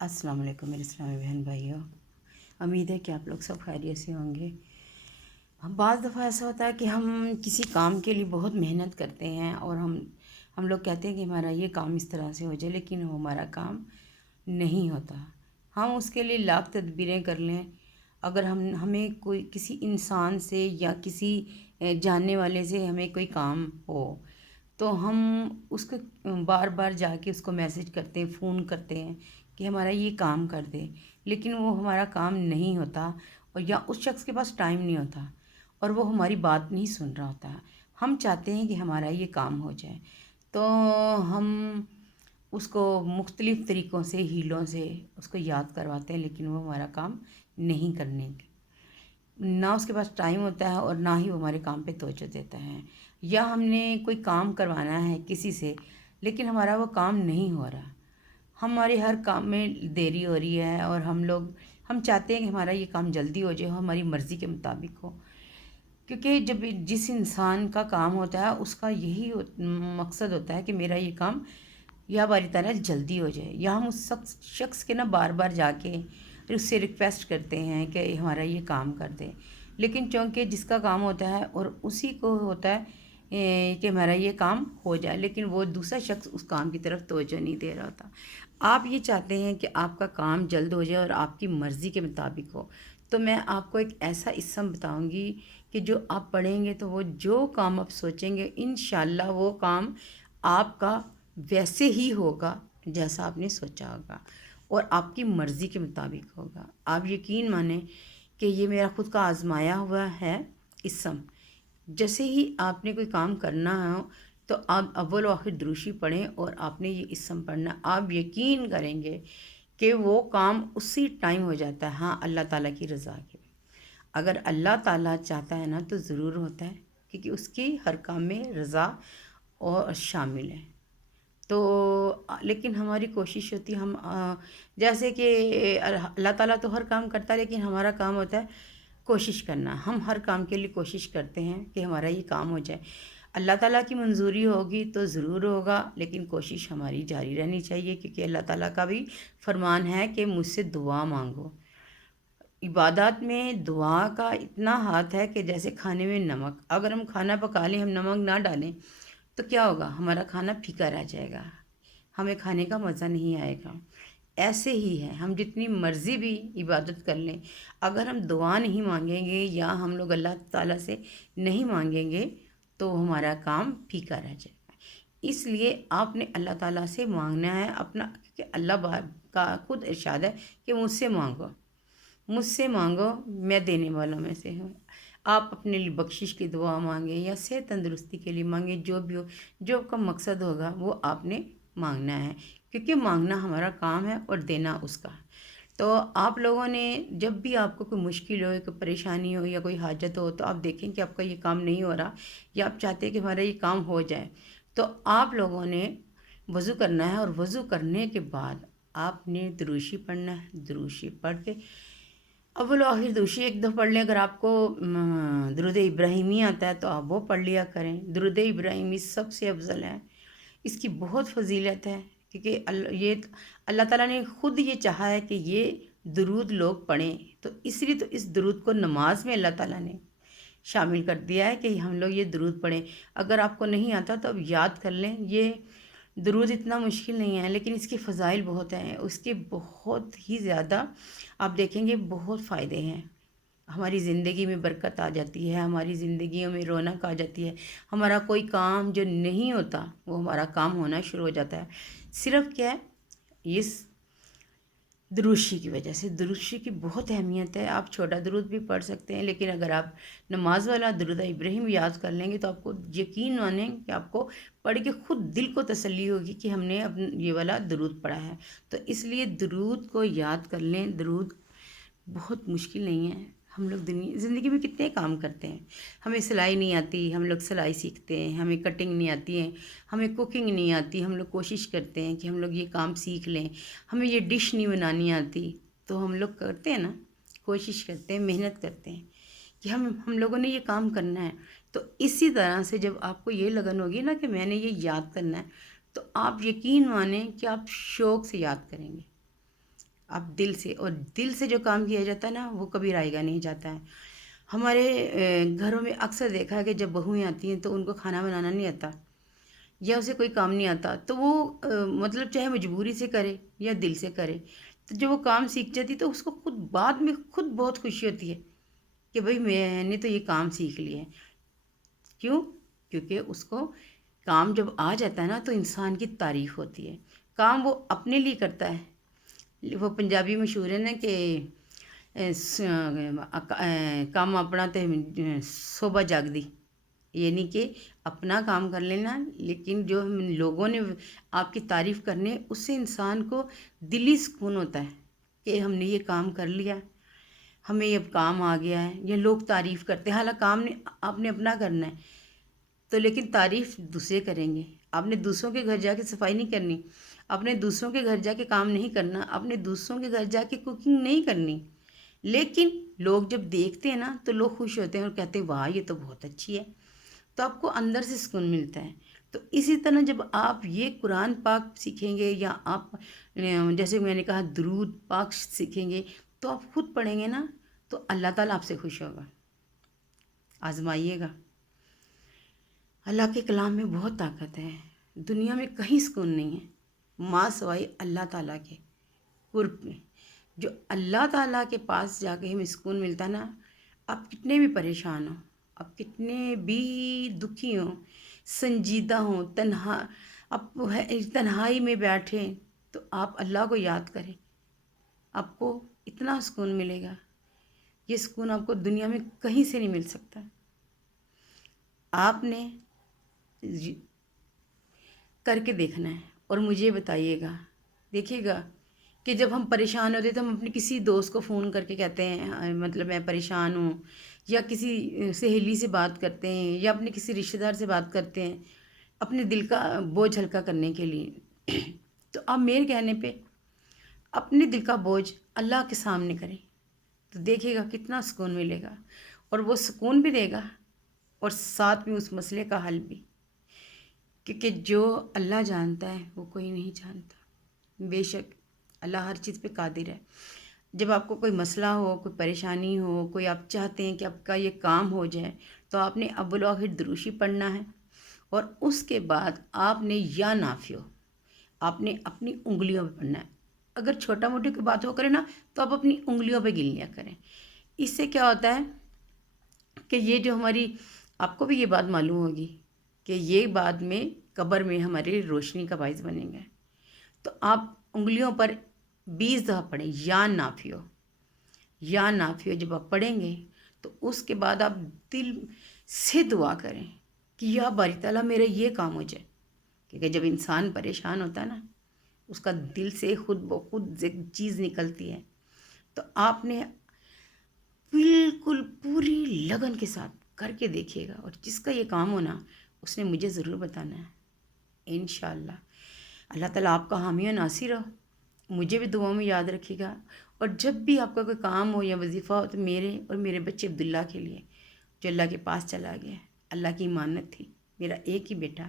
अस्सलाम वालेकुम मेरे इस्लामी बहन भाइयों। उम्मीद है कि आप लोग सब खैरियत से होंगे। हम बाज़ दफ़ा ऐसा होता है कि हम किसी काम के लिए बहुत मेहनत करते हैं और हम लोग कहते हैं कि हमारा ये काम इस तरह से हो जाए, लेकिन वो हमारा काम नहीं होता। हम उसके लिए लाख तदबीरें कर लें, अगर हमें कोई किसी इंसान से या किसी जानने वाले से हमें कोई काम हो तो हम उसको बार बार जाके उसको मैसेज करते हैं, फ़ोन करते हैं कि हमारा ये काम कर दे, लेकिन वो हमारा काम नहीं होता और या उस शख्स के पास टाइम नहीं होता और वो हमारी बात नहीं सुन रहा होता। हम चाहते हैं कि हमारा ये काम हो जाए, तो हम उसको मुख्तलिफ़ तरीक़ों से, हीलों से उसको याद करवाते हैं, लेकिन वो हमारा काम नहीं करने ना उसके पास टाइम होता है और ना ही वो हमारे काम पे तवज्जो देता है। या हमने कोई काम करवाना है किसी से, लेकिन हमारा वो काम नहीं हो रहा, हमारे हर काम में देरी हो रही है और हम चाहते हैं कि हमारा ये काम जल्दी हो जाए, हमारी मर्ज़ी के मुताबिक हो। क्योंकि जब जिस इंसान का काम होता है उसका यही मकसद होता है कि मेरा ये काम या बारी ताला जल्दी हो जाए, या हम उस शख्स के ना बार बार जाके उससे रिक्वेस्ट करते हैं कि हमारा ये काम कर दे, लेकिन चूँकि जिसका काम होता है और उसी को होता है कि हमारा ये काम हो जाए, लेकिन वो दूसरा शख्स उस काम की तरफ तवज्जो नहीं दे रहा होता। आप ये चाहते हैं कि आपका काम जल्द हो जाए और आपकी मर्ज़ी के मुताबिक हो, तो मैं आपको एक ऐसा इस्म बताऊंगी कि जो आप पढ़ेंगे तो वो जो काम आप सोचेंगे इंशाल्लाह वो काम आपका वैसे ही होगा जैसा आपने सोचा होगा और आपकी मर्ज़ी के मुताबिक होगा। आप यकीन मानें कि ये मेरा ख़ुद का आज़माया हुआ है इस्म। जैसे ही आपने कोई काम करना हो तो आप अव्वल व आखिर दुरूशी पढ़ें और आपने ये इस्म पढ़ना, आप यकीन करेंगे कि वो काम उसी टाइम हो जाता है। हाँ, अल्लाह ताला की रज़ा के, अगर अल्लाह ताला चाहता है ना तो ज़रूर होता है, क्योंकि उसकी हर काम में रज़ा और शामिल है। तो लेकिन हमारी कोशिश होती है जैसे कि अल्लाह ताला तो हर काम करता है, लेकिन हमारा काम होता है कोशिश करना। हम हर काम के लिए कोशिश करते हैं कि हमारा ये काम हो जाए। अल्लाह ताला की मंजूरी होगी तो ज़रूर होगा, लेकिन कोशिश हमारी जारी रहनी चाहिए, क्योंकि अल्लाह ताला का भी फरमान है कि मुझसे दुआ मांगो। इबादत में दुआ का इतना हाथ है कि जैसे खाने में नमक, अगर हम खाना पका लें, हम नमक ना डालें तो क्या होगा, हमारा खाना फीका रह जाएगा, हमें खाने का मज़ा नहीं आएगा। ऐसे ही है, हम जितनी मर्ज़ी भी इबादत कर लें, अगर हम दुआ नहीं मांगेंगे या हम लोग अल्लाह ताला से नहीं मांगेंगे तो हमारा काम फीका रह जाएगा। इसलिए आपने अल्लाह ताला से मांगना है अपना, क्योंकि अल्लाह का खुद इरशाद है कि मुझसे मांगो मैं देने वालों में से हूँ। आप अपने लिए बख्शिश की दुआ मांगें या सेहत तंदुरुस्ती के लिए मांगें, जो भी हो, जो आपका मकसद होगा वो आपने मांगना है, क्योंकि मांगना हमारा काम है और देना उसका। तो आप लोगों ने जब भी आपको कोई मुश्किल हो, कोई परेशानी हो या कोई हाजत हो, तो आप देखें कि आपका ये काम नहीं हो रहा या आप चाहते हैं कि हमारा ये काम हो जाए, तो आप लोगों ने वज़ू करना है और वज़ू करने के बाद आपने दुरूशी पढ़ना है। दुरूशी पढ़ के अव्वल आखिर दुरूशी एक दफ़ा पढ़ लें। अगर आपको दुरूद इब्राहिमी आता है तो आप वो पढ़ लिया करें। दुरूद इब्राहिमी सबसे अफजल है, इसकी बहुत फजीलत है, क्योंकि ये अल्लाह ताला ने ख़ुद ये चाहा है कि ये दुरूद लोग पढ़ें, तो इसलिए तो इस दुरूद को नमाज में अल्लाह ताला ने शामिल कर दिया है कि हम लोग ये दुरूद पढ़ें। अगर आपको नहीं आता तो अब याद कर लें, ये दुरूद इतना मुश्किल नहीं है, लेकिन इसके फ़ज़ाइल बहुत हैं, उसके बहुत ही ज़्यादा आप देखेंगे बहुत फ़ायदे हैं। हमारी ज़िंदगी में बरकत आ जाती है, हमारी ज़िंदगियों में रौनक आ जाती है, हमारा कोई काम जो नहीं होता वो हमारा काम होना शुरू हो जाता है। सिर्फ़ क्या है, इस दुरूशी की वजह से। दुरूशी की बहुत अहमियत है। आप छोटा दुरूद भी पढ़ सकते हैं, लेकिन अगर आप नमाज वाला दुरूद इब्राहिम याद कर लेंगे तो आपको यकीन मानें कि आपको पढ़ के खुद दिल को तसल्ली होगी कि हमने अब ये वाला दुरूद पढ़ा है। तो इसलिए दुरूद को याद कर लें। दुरूद बहुत मुश्किल नहीं है। हम लोग ज़िंदगी में कितने काम करते हैं, हमें सिलाई नहीं आती, हम लोग सिलाई सीखते हैं, हमें कटिंग नहीं आती है, हमें कुकिंग नहीं आती, हम लोग कोशिश करते हैं कि हम लोग ये काम सीख लें, हमें ये डिश नहीं बनानी आती, तो हम लोग करते हैं ना, कोशिश करते हैं, मेहनत करते हैं कि हम लोगों ने ये काम करना है। तो इसी तरह से जब आपको ये लगन होगी ना कि मैंने ये याद करना है, तो आप यकीन मानें कि आप शौक़ से याद करेंगे। آپ دل سے، اور دل سے جو کام کیا جاتا ہے نا وہ کبھی رائیگا نہیں جاتا ہے۔ ہمارے گھروں میں اکثر دیکھا ہے کہ جب بہویں آتی ہیں تو ان کو کھانا بنانا نہیں آتا یا اسے کوئی کام نہیں آتا، تو وہ مطلب چاہے مجبوری سے کرے یا دل سے کرے، تو جب وہ کام سیکھ جاتی تو اس کو خود بعد میں خود بہت خوشی ہوتی ہے کہ بھئی میں نے تو یہ کام سیکھ لیا ہے۔ کیوں؟ کیونکہ اس کو کام جب آ جاتا ہے نا تو انسان کی تعریف ہوتی ہے۔ کام وہ اپنے لیے کرتا ہے۔ وہ پنجابی مشہور ہے نا کہ کام اپنا تے صبح جاگ دی، یعنی کہ اپنا کام کر لینا، لیکن جو لوگوں نے آپ کی تعریف کرنے، اس سے انسان کو دلی سکون ہوتا ہے کہ ہم نے یہ کام کر لیا، ہمیں یہ کام آ گیا ہے، یا لوگ تعریف کرتے ہیں۔ حالانکہ کام نے آپ نے اپنا کرنا ہے تو، لیکن تعریف دوسرے کریں گے۔ آپ نے دوسروں کے گھر جا کے صفائی نہیں کرنی، آپ نے دوسروں کے گھر جا کے کام نہیں کرنا، آپ نے دوسروں کے گھر جا کے کوکنگ نہیں کرنی، لیکن لوگ جب دیکھتے ہیں نا تو لوگ خوش ہوتے ہیں اور کہتے ہیں واہ یہ تو بہت اچھی ہے، تو آپ کو اندر سے سکون ملتا ہے۔ تو اسی طرح جب آپ یہ قرآن پاک سیکھیں گے، یا آپ جیسے میں نے کہا درود پاک سیکھیں گے، تو آپ خود پڑھیں گے نا تو اللہ تعالیٰ آپ سے خوش ہوگا۔ آزمائیے گا۔ اللہ کے کلام میں بہت طاقت ہے، دنیا میں کہیں سکون نہیں ہے ماں سوائے اللہ تعالیٰ کے قرب میں۔ جو اللہ تعالیٰ کے پاس جا کے ہمیں سکون ملتا ہے نا، آپ کتنے بھی پریشان ہوں، آپ کتنے بھی دکھی ہوں، سنجیدہ ہوں، آپ تنہائی میں بیٹھیں تو آپ اللہ کو یاد کریں، آپ کو اتنا سکون ملے گا۔ یہ سکون آپ کو دنیا میں کہیں سے نہیں مل سکتا۔ آپ نے کر کے دیکھنا ہے اور مجھے بتائیے گا۔ دیکھیے گا کہ جب ہم پریشان ہوتے ہیں تو ہم اپنے کسی دوست کو فون کر کے کہتے ہیں مطلب میں پریشان ہوں، یا کسی سہیلی سے بات کرتے ہیں، یا اپنے کسی رشتہ دار سے بات کرتے ہیں اپنے دل کا بوجھ ہلکا کرنے کے لیے۔ تو آپ میرے کہنے پہ اپنے دل کا بوجھ اللہ کے سامنے کریں تو دیکھیے گا کتنا سکون ملے گا، اور وہ سکون بھی دے گا اور ساتھ میں اس مسئلے کا حل بھی، کیونکہ جو اللہ جانتا ہے وہ کوئی نہیں جانتا۔ بے شک اللہ ہر چیز پہ قادر ہے۔ جب آپ کو کوئی مسئلہ ہو، کوئی پریشانی ہو، کوئی آپ چاہتے ہیں کہ آپ کا یہ کام ہو جائے، تو آپ نے اول و آخر دروشی پڑھنا ہے، اور اس کے بعد آپ نے یا نافع ہو، آپ نے اپنی انگلیوں پہ پڑھنا ہے۔ اگر چھوٹا موٹی کوئی بات ہو کرے نا تو آپ اپنی انگلیوں پہ گن لیا کریں۔ اس سے کیا ہوتا ہے کہ یہ جو ہماری، آپ کو بھی یہ بات معلوم ہوگی کہ یہ بعد میں قبر میں ہماری روشنی کا باعث بنیں گے۔ تو آپ انگلیوں پر 20 دفعہ پڑھیں یا نافع ہو، یا نافع ہو۔ جب آپ پڑھیں گے تو اس کے بعد آپ دل سے دعا کریں کہ یا باری تعالیٰ میرا یہ کام ہو جائے، کیونکہ جب انسان پریشان ہوتا ہے نا اس کا دل سے خود بخود ایک چیز نکلتی ہے۔ تو آپ نے بالکل پوری لگن کے ساتھ کر کے دیکھیے گا، اور جس کا یہ کام ہونا اس نے مجھے ضرور بتانا ہے انشاءاللہ۔ اللہ تعالیٰ آپ کا حامی و ناصر ہو، مجھے بھی دعاؤں میں یاد رکھے گا، اور جب بھی آپ کا کوئی کام ہو یا وظیفہ ہو تو میرے اور میرے بچے عبداللہ کے لیے جو اللہ کے پاس چلا گیا، اللہ کی امانت تھی، میرا ایک ہی بیٹا،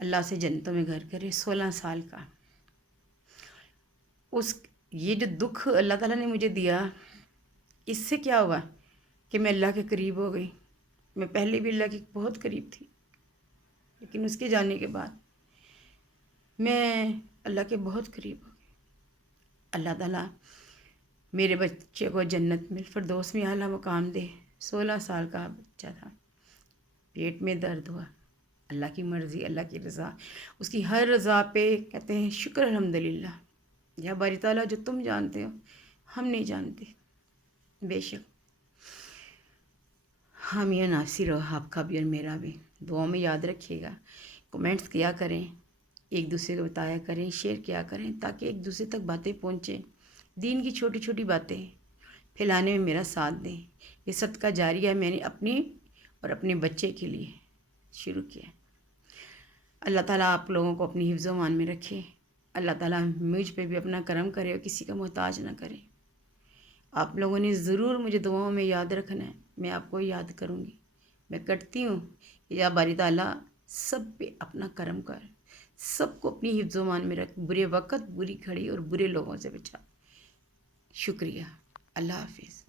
اللہ سے جنتوں میں گھر کرے، 16 سال کا۔ یہ جو دکھ اللہ تعالیٰ نے مجھے دیا، اس سے کیا ہوا کہ میں اللہ کے قریب ہو گئی۔ میں پہلے بھی اللہ کے بہت قریب تھی، لیکن اس کے جانے کے بعد میں اللہ کے بہت قریب ہو گئی۔ اللہ تعالیٰ میرے بچے کو جنت میں فردوس میں اعلیٰ مقام دے۔ 16 سال کا بچہ تھا، پیٹ میں درد ہوا، اللہ کی مرضی، اللہ کی رضا، اس کی ہر رضا پہ کہتے ہیں شکر الحمدللہ۔ یا باری تعالیٰ جو تم جانتے ہو ہم نہیں جانتے، بے شک حامی و ناصر ہو آپ کا بھی اور میرا بھی۔ دعاؤں میں یاد رکھیے گا، کمنٹس کیا کریں، ایک دوسرے کو بتایا کریں، شیئر کیا کریں تاکہ ایک دوسرے تک باتیں پہنچیں۔ دین کی چھوٹی چھوٹی باتیں پھیلانے میں میرا ساتھ دیں۔ یہ صدقہ جاریہ میں نے اپنی اور اپنے بچے کے لیے شروع کیا۔ اللہ تعالیٰ آپ لوگوں کو اپنی حفظ و امان میں رکھے۔ اللہ تعالیٰ مجھ پہ بھی اپنا کرم کرے اور کسی کا محتاج نہ کرے۔ آپ لوگوں نے ضرور مجھے دعاؤں میں یاد رکھنا ہے، میں آپ کو یاد کروں گی۔ میں کرتی ہوں کہ یا باری تعالیٰ سب پہ اپنا کرم کر، سب کو اپنی حفظ و امان میں رکھ، برے وقت، بری گھڑی اور برے لوگوں سے بچا۔ شکریہ۔ اللہ حافظ۔